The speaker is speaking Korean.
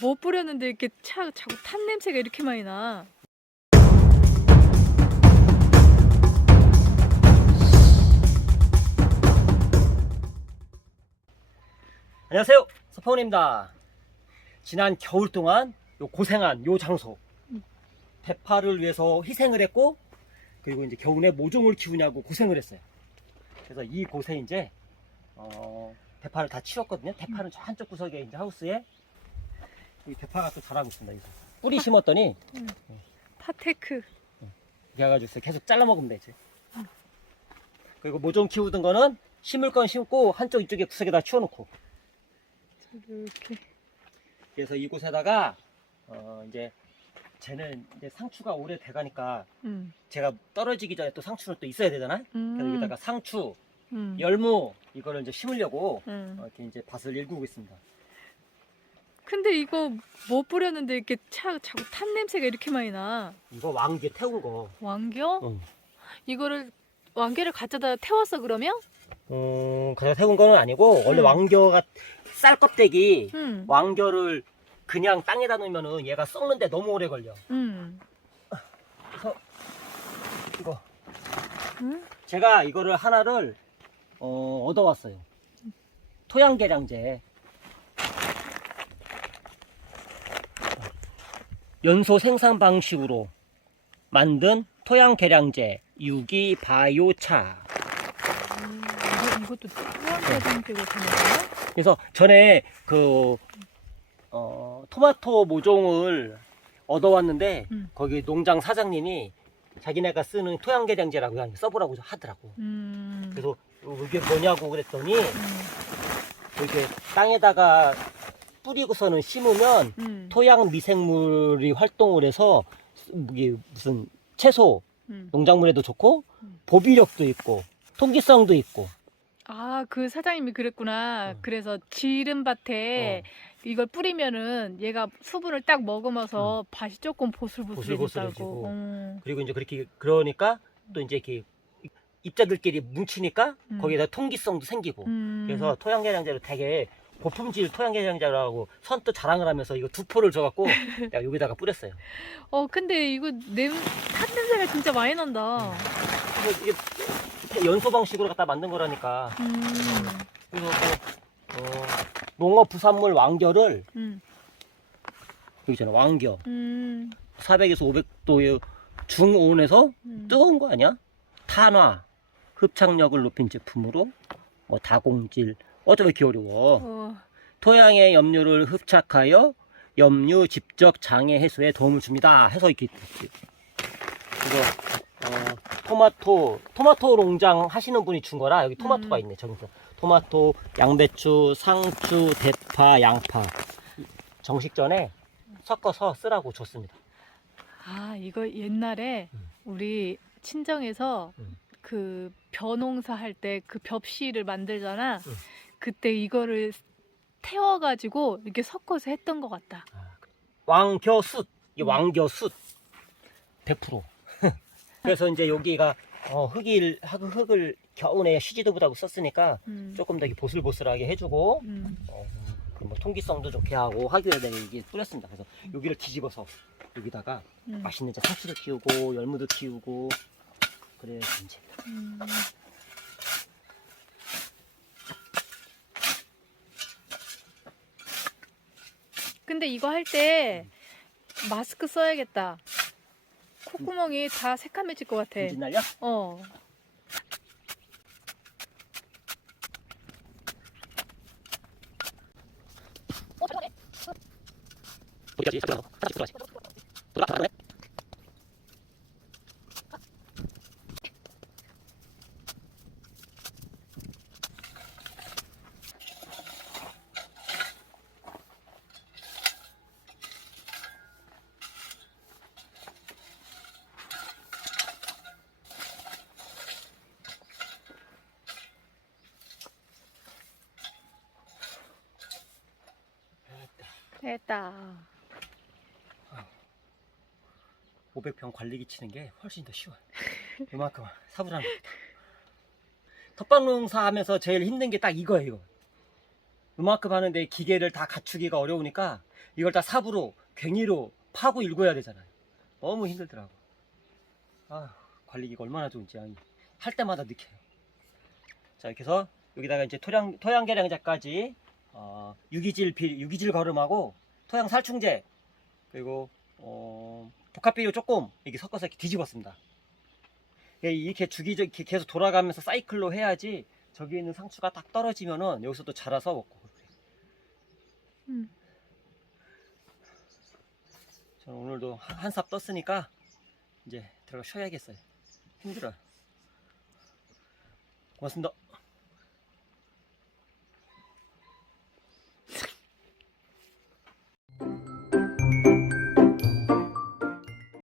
뭐 뿌렸는데 이렇게 차 자꾸 탄 냄새가 이렇게 많이 나. 안녕하세요. 서파원입니다. 지난 겨울 동안 요 고생한 요 장소 대파를 위해서 희생을 했고 그리고 이제 겨울에 모종을 키우냐고 고생을 했어요. 그래서 이 곳에 이제 어, 대파를 다 치웠거든요. 대파는 저 한쪽 구석에 이제 하우스에 이 대파가 또 자라고 있습니다. 여기서. 뿌리 심었더니 파테크. 이렇게 해가지고 계속 잘라 먹으면 되지. 그리고 모종 키우던 거는 심을 건 심고 한쪽 이쪽에 구석에다 치워놓고 이렇게. 그래서 이곳에다가 어 이제 쟤는 이제 상추가 오래 돼가니까 음. 제가 떨어지기 전에 또 상추는 또 있어야 되잖아요. 음. 그래서 여기다가 상추, 음. 열무 이거를 이제 심으려고 음. 어, 이렇게 이제 밭을 일구고 있습니다. 근데 이거 뭐 뿌렸는데 이렇게 차 자꾸 탄 냄새가 이렇게 많이 나. 이거 왕기에 태운 거. 왕겨? 응. 이거를 왕겨를 가져다 태웠어 그러면? 음, 그냥 태운 거는 아니고 원래 음. 왕겨가 쌀 껍데기 응. 왕겨를 그냥 땅에다 놓으면은 얘가 썩는데 너무 오래 걸려. 응. 그래서 이거 응? 제가 이거를 하나를 어, 얻어왔어요. 토양 계량제. 연소 생산 방식으로 만든 토양 계량제 유기 바이오차. 음, 이거, 이것도 또한 대상되고 되는 거야? 그래서 전에 그 어, 토마토 모종을 얻어왔는데 음. 거기 농장 사장님이 자기네가 쓰는 토양 계량제라고 그냥 써보라고 하더라고. 음. 그래서 이게 뭐냐고 그랬더니 음. 이렇게 땅에다가 뿌리고서는 심으면 음. 토양 미생물이 활동을 해서 이게 무슨 채소 음. 농작물에도 좋고 음. 보비력도 있고 통기성도 있고 아, 그 사장님이 그랬구나. 어. 그래서 지름 밭에 이걸 뿌리면은 얘가 수분을 딱 먹으면서 밭이 조금 보슬보슬해진다고. 보슬보슬해지고. 어. 그리고 이제 그렇게 그러니까 또 이제 이렇게 입자들끼리 뭉치니까 음. 거기에다 통기성도 생기고 음. 그래서 토양 계량제로 되게 고품질 토양 계량제라고 선뜻 자랑을 하면서 이거 두 포를 줘갖고 내가 여기다가 뿌렸어요. 어, 근데 이거 냄, 탄 냄새가 진짜 많이 난다. 이거 이게 연소 방식으로 갖다 만든 거라니까. 음. 그리고 또 어, 농업 부산물 왕겨를 음. 여기 있잖아 왕겨 음. 400에서 500도의 중온에서 음. 뜨거운 거 아니야? 탄화 흡착력을 높인 제품으로 뭐 다공질 어쩌면 이렇게 어려워 어. 토양의 염류를 흡착하여 염류 집적 장애 해소에 도움을 줍니다 해서 이렇게. 그래서 어, 토마토 토마토 농장 하시는 분이 준 거라 여기 토마토가 음. 있네 저기서 토마토 양배추 상추 대파 양파 정식 전에 섞어서 쓰라고 줬습니다 아, 이거 옛날에 음. 우리 친정에서 음. 그 벼농사 할 때 그 벽시를 만들잖아. 음. 그때 이거를 태워가지고 이렇게 섞어서 했던 것 같다. 왕겨숯 이 음. 왕겨숯 100% 그래서 이제 여기가 어, 흙을 흙- 흙을 겨우내 쉬지도 못하고 썼으니까 음. 조금 더 이렇게 보슬보슬하게 해주고 음. 어, 그뭐 통기성도 좋게 하고 하기 위해 내가 이게 뿌렸습니다. 그래서 여기를 뒤집어서 여기다가 음. 맛있는 이제 상추도 키우고 열무도 키우고 그래야지 이제 음. 근데 이거 할 때 마스크 써야겠다. 콧구멍이 다 새카매질 것 같아. 날려? 어. 어디까지? 들어가서 하나씩 들어가지. 됐다. 500평 관리기 치는 게 훨씬 더 쉬워요. 이만큼 사부라는 겁니다. 텃밭 농사 하면서 제일 힘든 게 딱 이거예요. 요만큼 하는데 기계를 다 갖추기가 어려우니까 이걸 다 삽으로 괭이로 파고 일궈야 되잖아요. 너무 힘들더라고. 아 관리기가 얼마나 좋은지 할 때마다 느껴요. 자 이렇게 해서 여기다가 이제 토양 토양 계량제까지 어, 유기질 비 유기질 거름하고 토양 살충제 그리고 어, 복합 비료 조금 이렇게 섞어서 이렇게 뒤집었습니다. 예, 이렇게 주기적 이렇게 계속 돌아가면서 사이클로 해야지 저기 있는 상추가 딱 떨어지면은 여기서 또 자라서 먹고. 음. 저는 오늘도 한 삽 떴으니까 이제 들어가 쉬어야겠어요. 힘들어요. 고맙습니다.